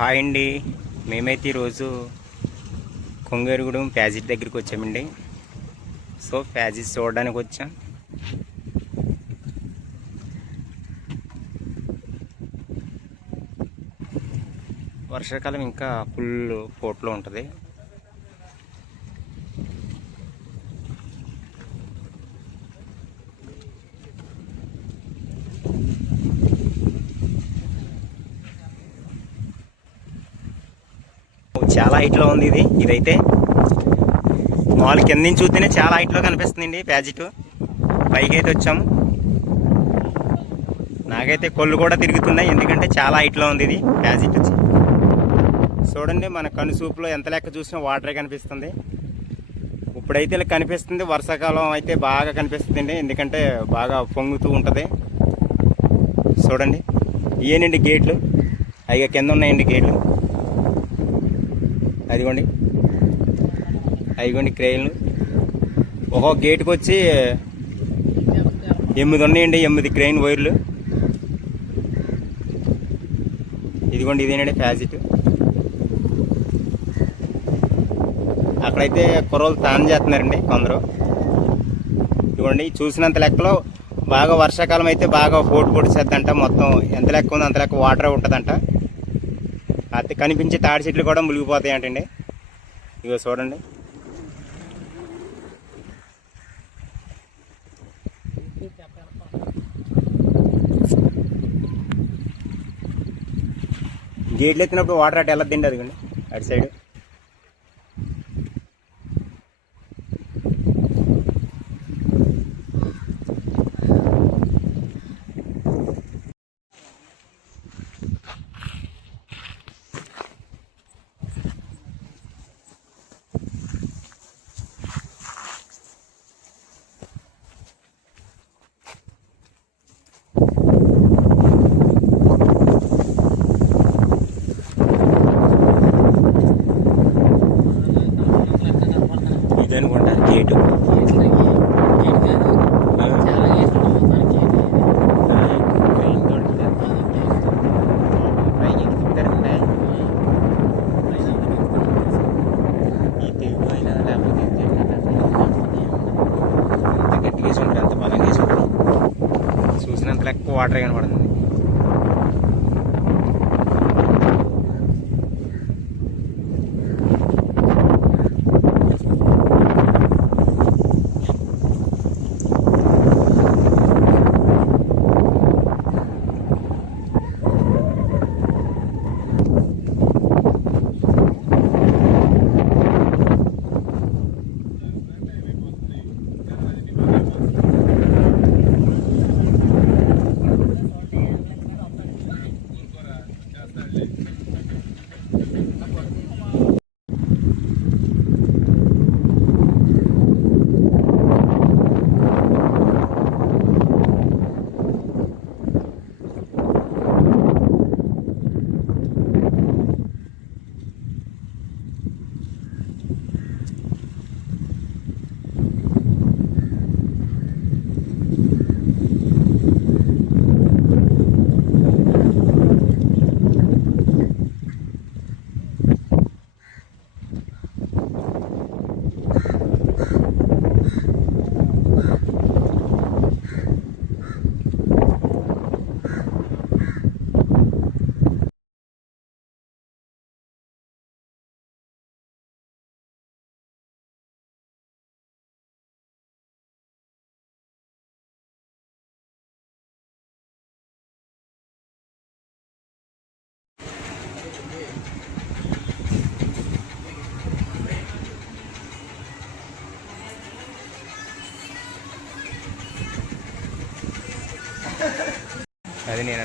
Hi అండి. మేమైతే ఈరోజు కొంగేరుగూడెం ప్యాజెట్ దగ్గరికి వచ్చామండి. సో ప్యాజెస్ చూడడానికి వచ్చాం. వర్షాకాలం ఇంకా ఫుల్ పోట్లో ఉంటుంది. చాలా హైట్లో ఉంది ఇదైతే మాల్ కింద నుంచి చూస్తేనే చాలా హైట్లో కనిపిస్తుందండి ప్యాజెట్. పైకి అయితే వచ్చాము. నాకైతే కొళ్ళు కూడా తిరుగుతున్నాయి, ఎందుకంటే చాలా హైట్లో ఉంది ఇది ప్యాజెట్ వచ్చి. చూడండి, మన కనుసూపులో ఎంత లెక్క చూసినా వాటరే కనిపిస్తుంది. ఇప్పుడైతే ఇలా కనిపిస్తుంది, వర్షాకాలం అయితే బాగా కనిపిస్తుందండి, ఎందుకంటే బాగా పొంగుతూ ఉంటుంది. చూడండి, ఇవేనండి గేట్లు. అవి కింద ఉన్నాయండి గేట్లు. అదిగోండి క్రెయిన్లు. ఒక్కొక్క గేటుకు వచ్చి 8 ఉన్నాయండి, 8 క్రెయిన్ వైర్లు. ఇదిగోండి, ఇదేనండి ప్యాజెట్. అక్కడైతే కుర్రోళ్ళు తాను చేస్తున్నారండి కొందరు. ఇదిగోండి, చూసినంత లెక్కలో బాగా వర్షాకాలం అయితే బాగా పోటు చేద్దంట. మొత్తం ఎంత లెక్క ఉందో అంత లెక్క వాటర్ ఉంటుందంట. అది కనిపించే తాడి చెట్లు కూడా మునిగిపోతాయి అంటండి. ఇగో చూడండి, గేట్లు ఎత్తినప్పుడు వాటర్ అటు వెళ్ళద్దండి. అదిగోండి అటు సైడ్. ఇదనుకుంటా గేటు. గట్టిగా ఉంటుంది, అంత బలంగా వేసి చూసినంత లెక్క వాటర్ కనపడుతుంది. అది నేను